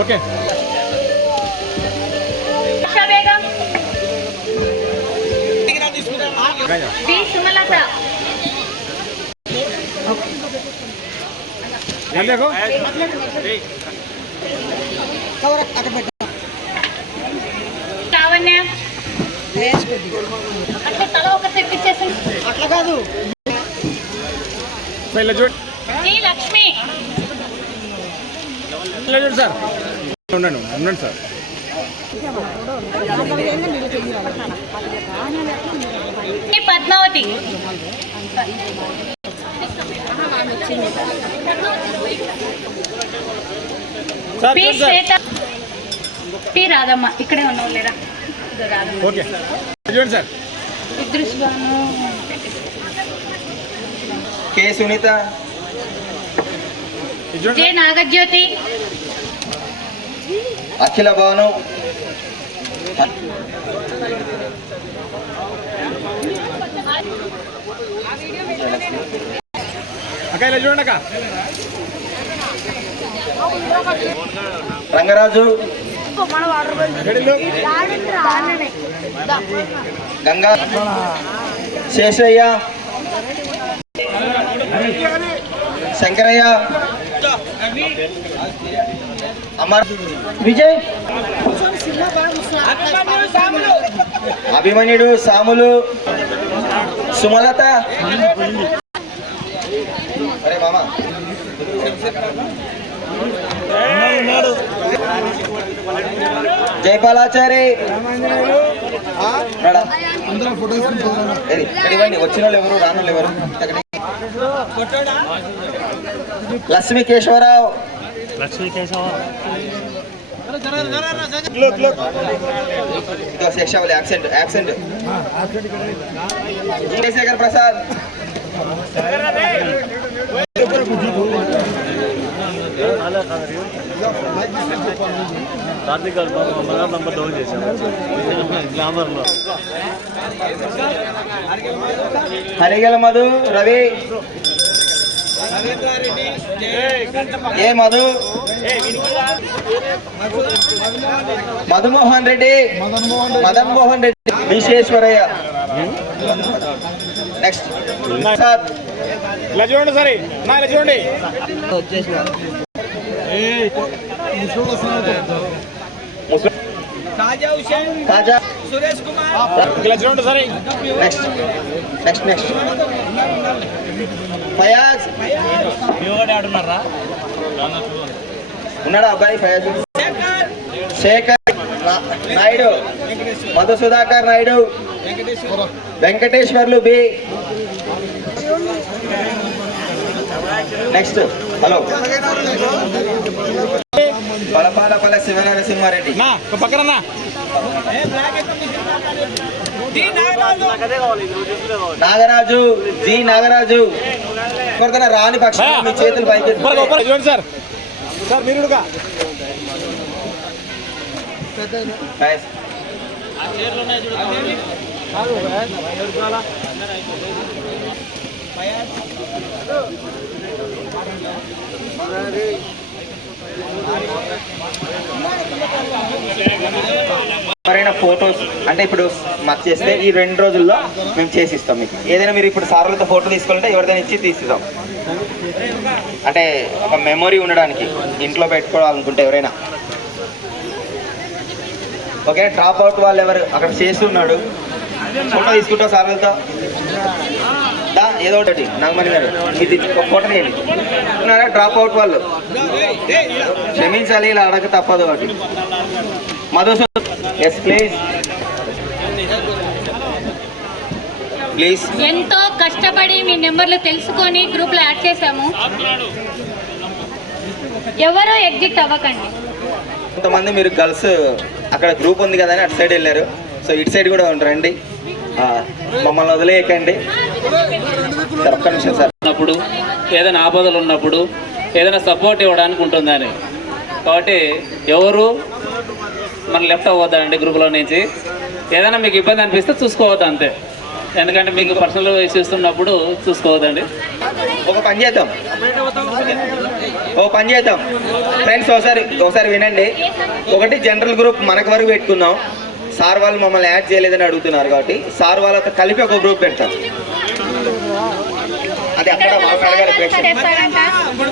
Okay ASHA Begum B Sumalatha ध्यान देखो లావణ్య అట్లా తల ఒక తెప్పించేసి అట్లా కాదు ఇలా చూడు జి లక్ష్మి ఇలా చూడు సార్. ఉండండి ఉండండి సార్. పద్మావతి. పి రాధమ్మ ఇక్కడే ఉన్నావు లేరా? ఓకే. చూడండి సార్. ఇదృశ్వాను కే సునీత. జే నాగజ్యోతి. అఖిల భాను అక్క ఇలా చూడండి అక్క. రంగరాజు. గంగా. శేషయ్య. శంకరయ్య. విజయ్. అభిమన్యుడు సాములు సుమలత. అరే మామ? ఇక్కడ ఇవ్వండి? వచ్చిన వాళ్ళు ఎవరు రాను ఎవరు. Lakshmi Kesavarao Lakshmi Seshavali absent absent. Vijayasekhar Prasad. Karthik గారు నంబర్ డౌన్ గ్లామర్లో. హరిగల మధు రవి. ఏ మధు? మధుమోహన్ రెడ్డి. మదన్ మోహన్ రెడ్డి. విశ్వేశ్వరయ్య. నెక్స్ట్ ఇలా చూడండి సరే. నా ఇలా చూడండి. కాజా ఇలా చూడండి సరే నెక్స్ట్ నెక్స్ట్ నెక్స్ట్. ఫయాజ్. ఉన్నాడా అబ్బాయి Fayaz? Sekhar. Naidu. Madhu Sudhakar Naidu. Venkateswarlu B. Next hello. Sivanarasimhareddy. పక్కన నాగరాజు. జి నాగరాజు. ఎవరికైనా రాని పక్షం మీ చేతులు పైకి సార్. సార్ మీరు. ఎవరైనా ఫొటోస్ అంటే ఇప్పుడు మత్ చేస్తే ఈ రెండు రోజుల్లో మేము చేసి ఇస్తాం మీకు. ఏదైనా మీరు ఇప్పుడు సార్లతో ఫోటో తీసుకోవాలంటే ఎవరిదైనా ఇచ్చి తీసిస్తాం అంటే ఒక మెమొరీ ఉండడానికి ఇంట్లో పెట్టుకోవాలనుకుంటే ఎవరైనా. ఓకే డ్రాప్ అవుట్ వాళ్ళు ఎవరు అక్కడ చేస్తున్నాడు ఫోటో తీసుకుంటావు సార్లతో? దా ఏదో ఒకటి నాగమణి గారు ఇది ఒక ఫోటో తీయండి. ఉన్నారా డ్రాప్ అవుట్ వాళ్ళు? క్షమించాలి ఇలా అడగ తప్పదు ఒకటి మధుసూదన్ ఎస్ ప్లీజ్ ప్లీజ్ ఎంతో కష్టపడి మీ నెంబర్లు తెలుసుకొని గ్రూప్లో యాడ్ చేశాము. ఎవరో ఎగ్జిట్ అవ్వకండి. కొంతమంది మీరు గర్ల్స్ అక్కడ గ్రూప్ ఉంది కదా అని అటు సైడ్ వెళ్ళారు. సో ఇటు సైడ్ కూడా ఉంటారండి ఆ, మమ్మల్ని వదిలేయకండి. సార్ ఒక్క నిమిషం సార్. ఉన్నప్పుడు ఏదైనా ఆపదలు ఉన్నప్పుడు ఏదైనా సపోర్ట్ ఇవ్వడానికి ఉంటుందని. కాబట్టి ఎవరు మన లెఫ్ట్ అవ్వద్దండి గ్రూప్లో నుంచి. ఏదైనా మీకు ఇబ్బంది అనిపిస్తే చూసుకోవద్దు అంతే. ఎందుకంటే మీకు పర్సనల్ ఇష్యూస్ ఉన్నప్పుడు చూసుకోవద్దండి. ఒక పని చేద్దాం. ఓ పని చేద్దాం. ఫ్రెండ్స్ ఒకసారి ఒకసారి వినండి. ఒకటి జనరల్ గ్రూప్ మనకు వరకు పెట్టుకుందాం. సార్ వాళ్ళు మమ్మల్ని యాడ్ చేయలేదని అడుగుతున్నారు కాబట్టి సార్ వాళ్ళతో కలిపి ఒక గ్రూప్ పెడతాం. అది అక్కడ మాట్లాడగాలి ప్రేక్షకులు